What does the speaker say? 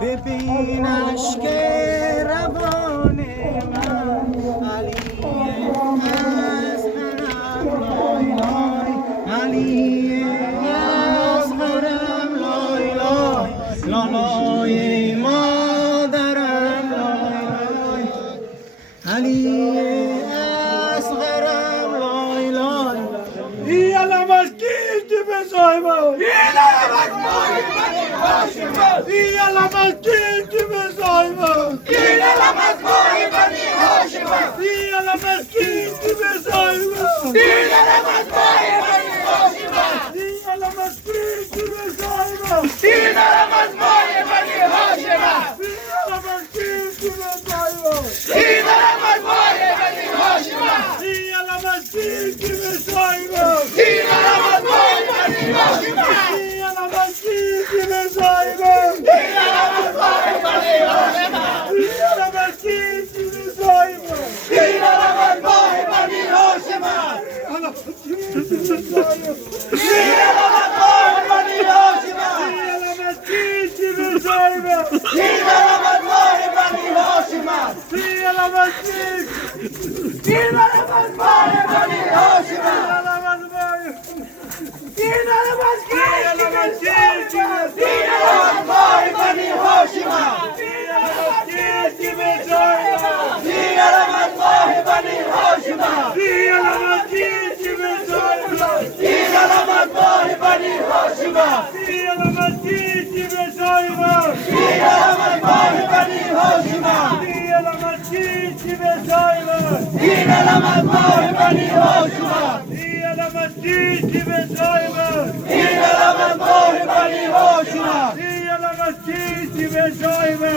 ببینش که روان من علی اصغرم لای لای علی اصغرم لای لای لالای مادرم لای لای علی اصغرم لای لای Yalla maskil gibi sayma. Yalla maskil gibi sayma. Yalla maskil gibi sayma. Yalla maskil gibi sayma. Yalla maskil gibi sayma. Maskil gibi sayma. Maskil gibi sayma. Maskil gibi sayma.